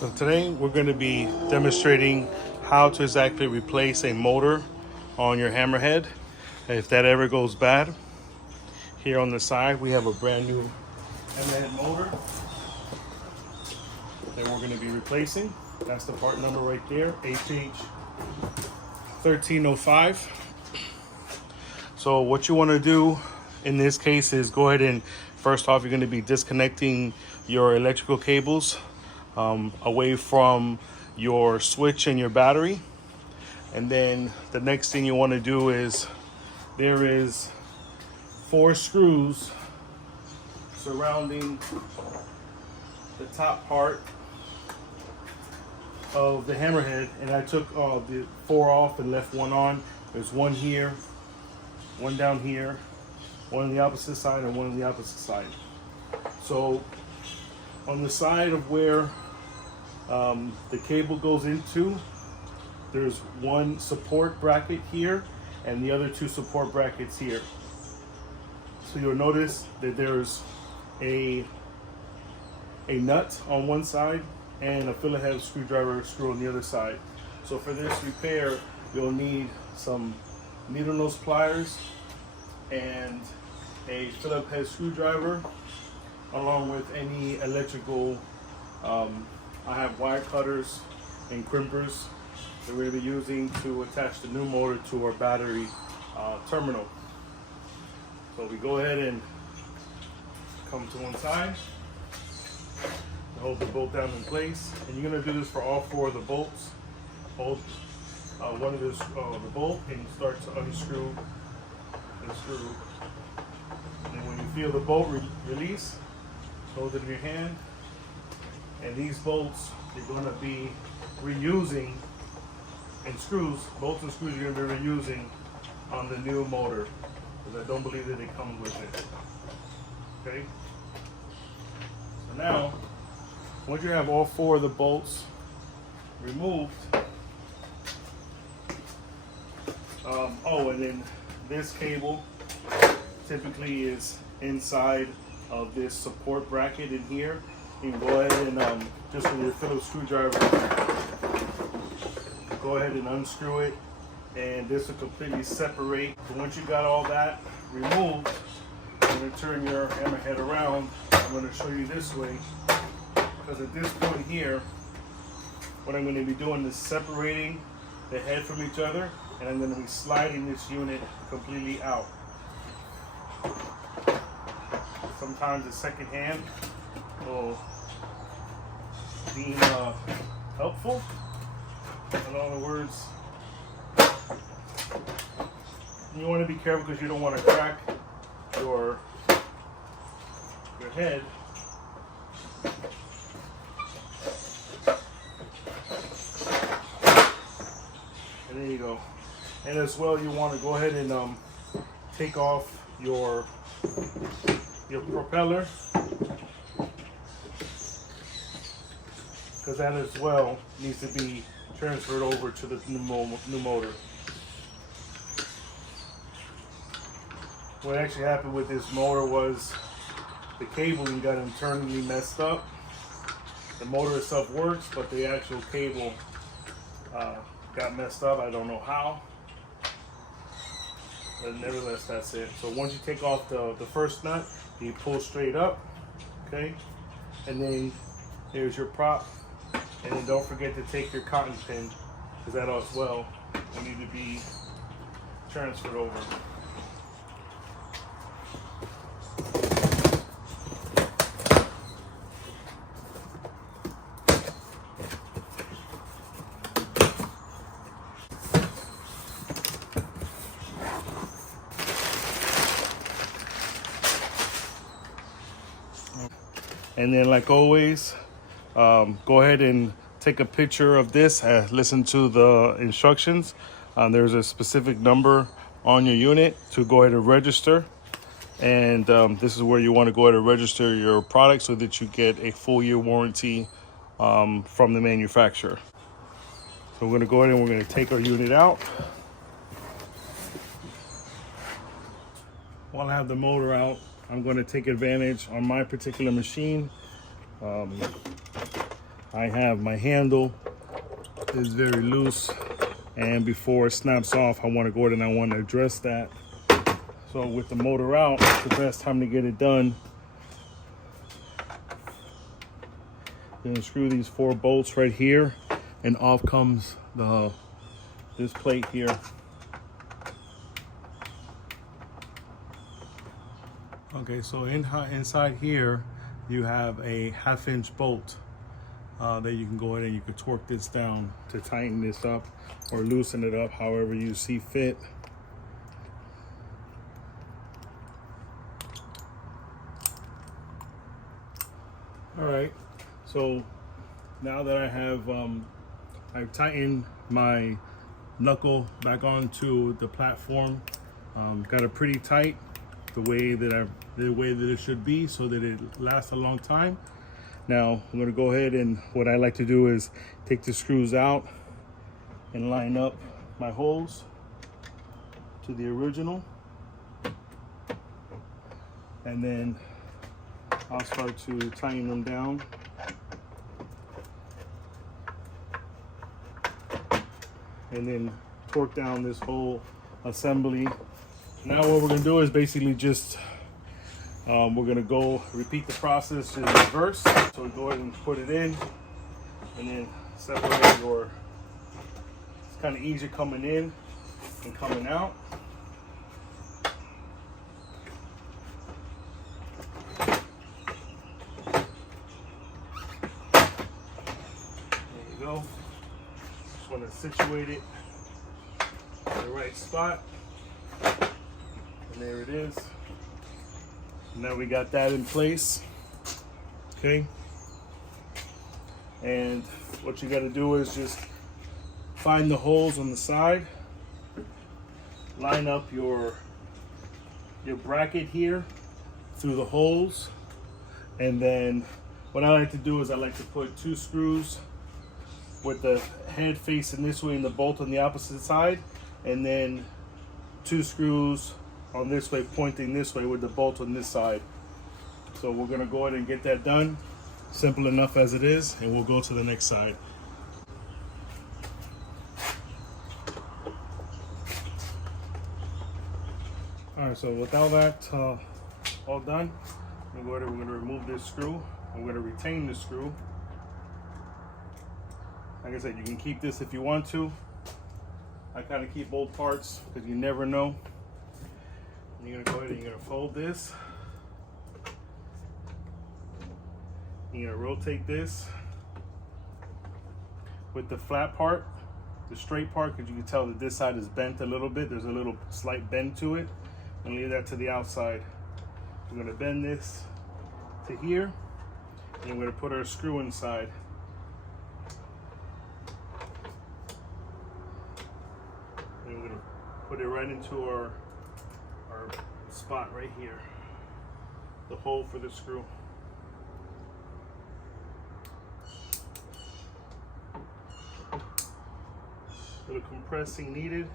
So today we're going to be demonstrating how to exactly replace a motor on your hammerhead. If that ever goes bad, here on the side we have a brand new hammerhead motor that we're going to be replacing. That's the part number right there, HH1305. So what you want to do in this case is go ahead and first off you're going to be disconnecting your electrical cables away from your switch and your battery. And then the next thing you want to do is there is 4 screws surrounding the top part of the hammerhead, and I took the 4 off and left 1 on. There's 1 here, 1 down here, 1 on the opposite side, and 1 on the opposite side. So on the side of where the cable goes into, there's 1 support bracket here and the other 2 support brackets here. So you'll notice that there's a nut on one side and a Phillips head screwdriver screw on the other side. So for this repair, you'll need some needle nose pliers and a Phillips head screwdriver, along with any electrical. I have wire cutters and crimpers that we're going to be using to attach the new motor to our battery terminal. So we go ahead and come to one side, hold the bolt down in place, and you're going to do this for all 4 of the bolts. Hold one of the bolt and start to unscrew and screw. And when you feel the bolt release, hold it in your hand. And these bolts you're going to be reusing, and bolts and screws you're going to be reusing on the new motor, because I don't believe that it comes with it. Okay? So now, once you have all 4 of the bolts removed, and then this cable typically is inside of this support bracket in here. You can go ahead and just with your Phillips screwdriver, go ahead and unscrew it, and this will completely separate. So once you got all that removed, I'm going to turn your hammerhead around. I'm going to show you this way, because at this point here, what I'm going to be doing is separating the head from each other, and I'm going to be sliding this unit completely out. Sometimes the second hand will be helpful. In other words, you want to be careful because you don't want to crack your head. And there you go. And as well, you want to go ahead and take off your propeller, because that as well needs to be transferred over to the new motor. What actually happened with this motor was the cabling got internally messed up. The motor itself works, but the actual cable got messed up. I don't know how, but nevertheless, that's it. So once you take off the first nut, you pull straight up, okay? And then here's your prop. And then don't forget to take your cotton pin, because that as well will need to be transferred over. And then, like always, go ahead and take a picture of this, listen to the instructions. There's a specific number on your unit to go ahead and register. And this is where you want to go ahead and register your product so that you get a full year warranty from the manufacturer. So we're going to go ahead and we're going to take our unit out. While I have the motor out, I'm going to take advantage on my particular machine. I have my handle is very loose, and before it snaps off, I want to go ahead and I want to address that. So with the motor out, it's the best time to get it done. Then screw these 4 bolts right here, and off comes this plate here. Okay, so inside here you have a 1/2-inch bolt that you can go ahead and you can torque this down to tighten this up or loosen it up however you see fit. All right, so now that I have I've tightened my knuckle back onto the platform, got it pretty tight the way that it should be so that it lasts a long time. Now I'm going to go ahead, and what I like to do is take the screws out and line up my holes to the original, and then I'll start to tighten them down. And then torque down this whole assembly. Now what we're gonna do is basically just, we're gonna go repeat the process in reverse. So we go ahead and put it in, and then separate your, it's kind of easy coming in and coming out. There you go. Just want to situate it in the right spot. And there it is. Now we got that in place. Okay. And what you got to do is just find the holes on the side. Line up your bracket here through the holes. And then what I like to do is I like to put 2 screws with the head facing this way and the bolt on the opposite side, and then 2 screws on this way pointing this way with the bolt on this side. So we're gonna go ahead and get that done. Simple enough as it is, and we'll go to the next side. All right, so with all that all done, we're gonna remove this screw. I'm gonna retain the screw. Like I said, you can keep this if you want to. I kind of keep old parts because you never know. And you're gonna go ahead and you're gonna fold this. You're gonna rotate this with the flat part, the straight part, because you can tell that this side is bent a little bit. There's a little slight bend to it. And leave that to the outside. We're gonna bend this to here, and we're gonna put our screw inside. And we're gonna put it right into our spot right here, the hole for the screw. Little compressing needed.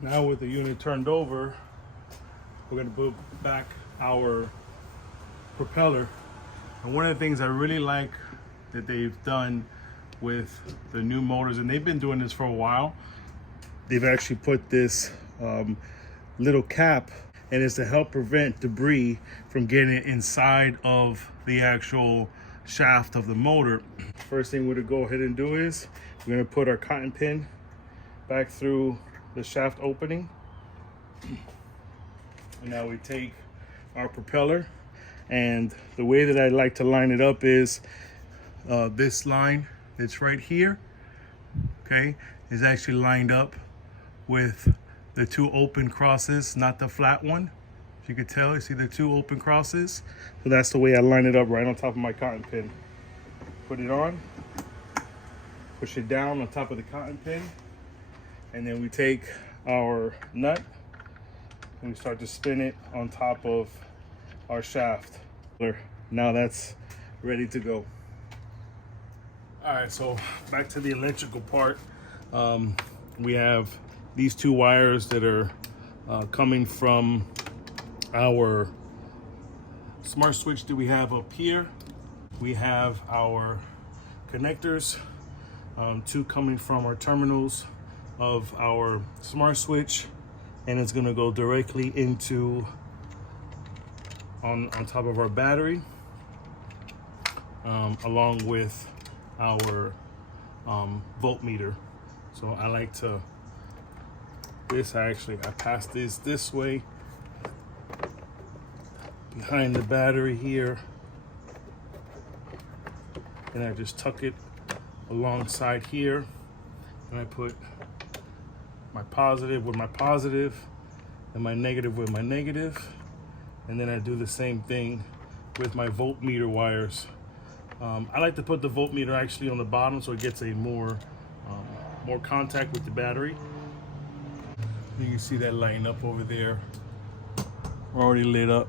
Now with the unit turned over, we're going to put back our propeller. And one of the things I really like that they've done with the new motors, and they've been doing this for a while, they've actually put this little cap, and it's to help prevent debris from getting inside of the actual shaft of the motor. First thing we're going to go ahead and do is we're going to put our cotton pin back through the shaft opening. And now we take our propeller, and the way that I like to line it up is this line that's right here, okay, is actually lined up with the 2 open crosses, not the flat one. If you could tell, you see the 2 open crosses? So that's the way I line it up, right on top of my cotton pin. Put it on, push it down on top of the cotton pin, and then we take our nut and we start to spin it on top of our shaft. Now that's ready to go. All right, so back to the electrical part. We have these two wires that are coming from our smart switch that we have up here. We have our connectors, two coming from our terminals of our smart switch, and it's going to go directly into on top of our battery, along with our voltmeter. So I like to I pass this way behind the battery here, and I just tuck it alongside here, and I put my positive with my positive and my negative with my negative, and then I do the same thing with my voltmeter wires. I like to put the voltmeter actually on the bottom so it gets a more contact with the battery. You can see that lighting up over there, already lit up.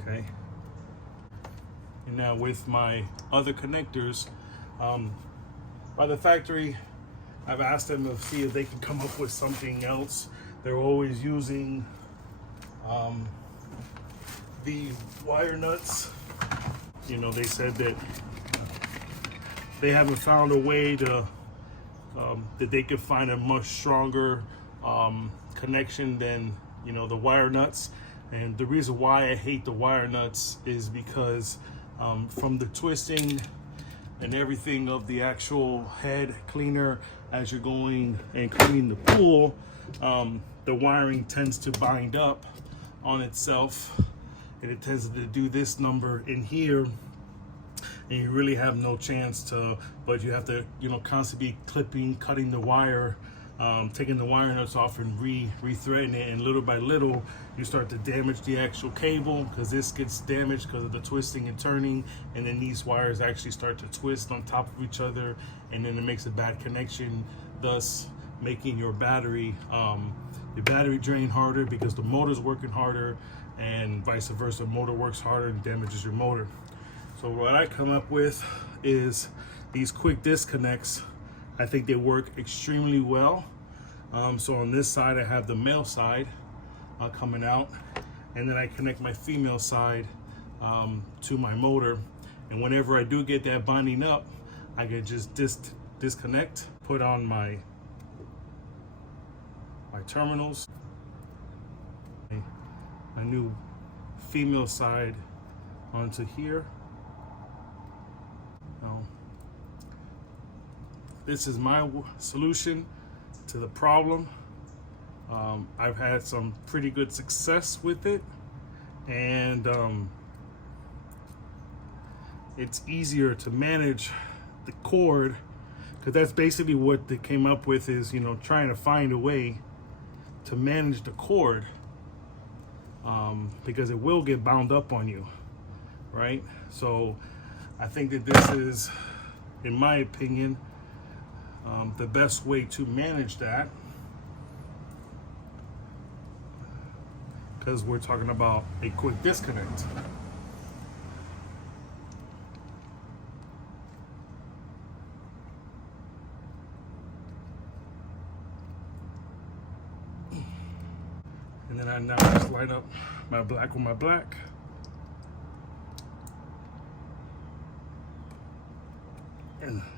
Okay. And now with my other connectors, by the factory, I've asked them to see if they can come up with something else. They're always using the wire nuts. You know, they said that they haven't found a way to that they could find a much stronger connection than, you know, the wire nuts. And the reason why I hate the wire nuts is because from the twisting and everything of the actual head cleaner as you're going and cleaning the pool, the wiring tends to bind up on itself, and it tends to do this number in here, and you really have no chance to, but you have to, you know, constantly be clipping, cutting the wire, taking the wire nuts off and re-threading it, and little by little you start to damage the actual cable, because this gets damaged because of the twisting and turning, and then these wires actually start to twist on top of each other, and then it makes a bad connection, thus making your battery drain harder because the motor's working harder, and vice versa. Motor works harder and damages your motor. So what I come up with is these quick disconnects. I think they work extremely well. So on this side, I have the male side coming out, and then I connect my female side to my motor. And whenever I do get that binding up, I can just disconnect, put on my terminals, my new female side onto here. Now, this is my solution to the problem. I've had some pretty good success with it, and it's easier to manage the cord, because that's basically what they came up with, is, you know, trying to find a way to manage the cord, because it will get bound up on you, right? So I think that this is, in my opinion, the best way to manage that, because we're talking about a quick disconnect. And then I now just line up my black with my black.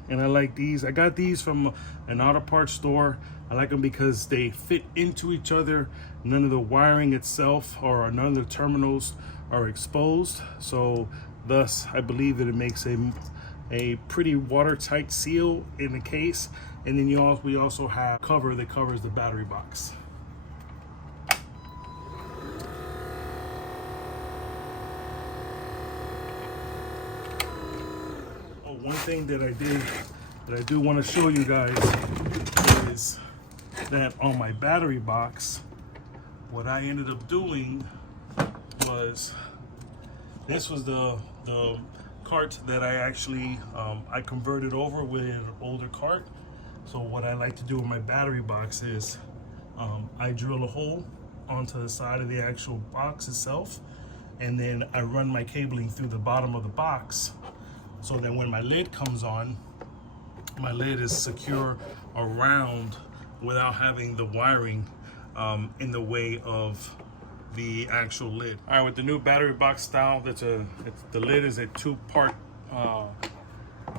And I like these. I got these from an auto parts store. I like them because they fit into each other. None of the wiring itself or none of the terminals are exposed. So thus, I believe that it makes a pretty watertight seal in the case. And then we also have cover that covers the battery box. One thing that I do want to show you guys is that on my battery box, what I ended up doing was, this was the cart that I actually I converted over with an older cart. So what I like to do with my battery box is I drill a hole onto the side of the actual box itself, and then I run my cabling through the bottom of the box, so that when my lid comes on, my lid is secure around without having the wiring in the way of the actual lid. All right, with the new battery box style, the lid is a two-part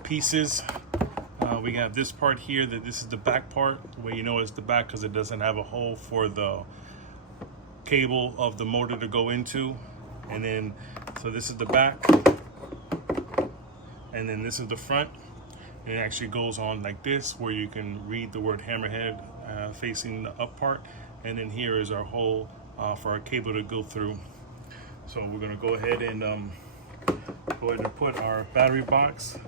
pieces. We have this part here, this is the back part, where you know it's the back because it doesn't have a hole for the cable of the motor to go into. And then, so this is the back, and then this is the front. And it actually goes on like this, where you can read the word Hammerhead facing the up part. And then here is our hole for our cable to go through. So we're gonna go ahead and put our battery box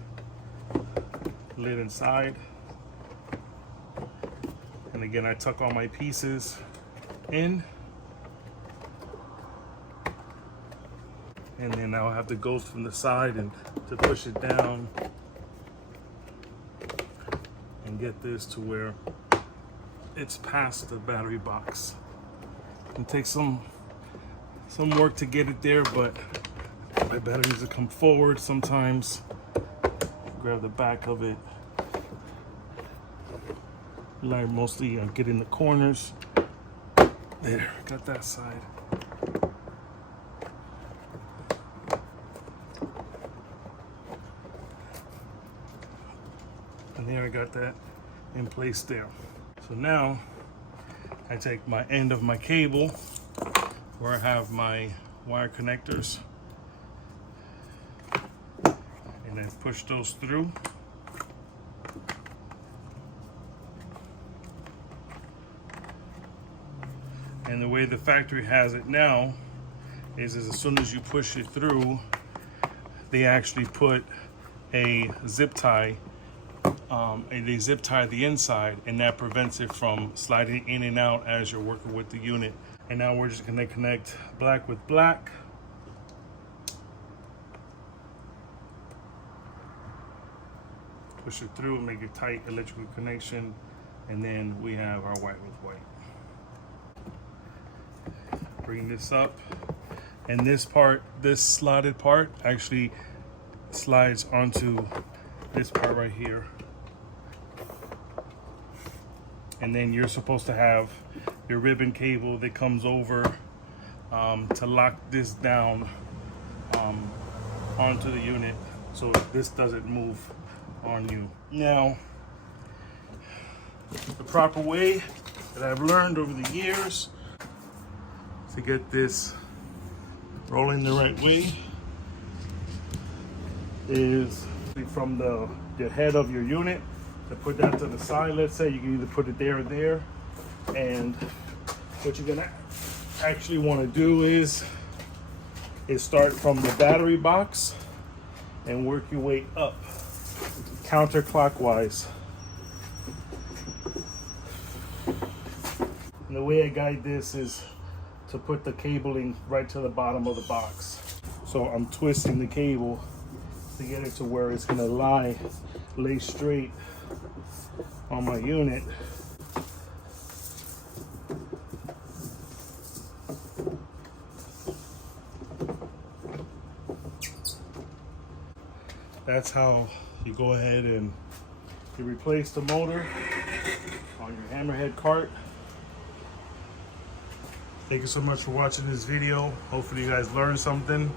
lid inside. And again, I tuck all my pieces in. And then I'll have to go from the side and to push it down and get this to where it's past the battery box. It takes some work to get it there, but my batteries will come forward sometimes. Grab the back of it. I mostly get in the corners. There, got that side. And there, I got that in place there. So now I take my end of my cable where I have my wire connectors, and then push those through. And the way the factory has it now is as soon as you push it through, they actually put a zip tie, and they zip tie the inside, and that prevents it from sliding in and out as you're working with the unit. And now we're just gonna connect black with black. Push it through, make a tight electrical connection, and then we have our white with white. Bring this up, and this part, this slotted part, actually slides onto this part right here. And then you're supposed to have your ribbon cable that comes over to lock this down onto the unit so this doesn't move on you. Now, the proper way that I've learned over the years to get this rolling the right way is from the head of your unit to put that to the side. Let's say you can either put it there or there. And what you're gonna actually want to do is start from the battery box and work your way up counterclockwise. And the way I guide this is to put the cabling right to the bottom of the box. So I'm twisting the cable to get it to where it's gonna lay straight on my unit. That's how you go ahead and you replace the motor on your Hammerhead cart. Thank you so much for watching this video. Hopefully you guys learned something.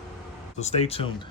So stay tuned.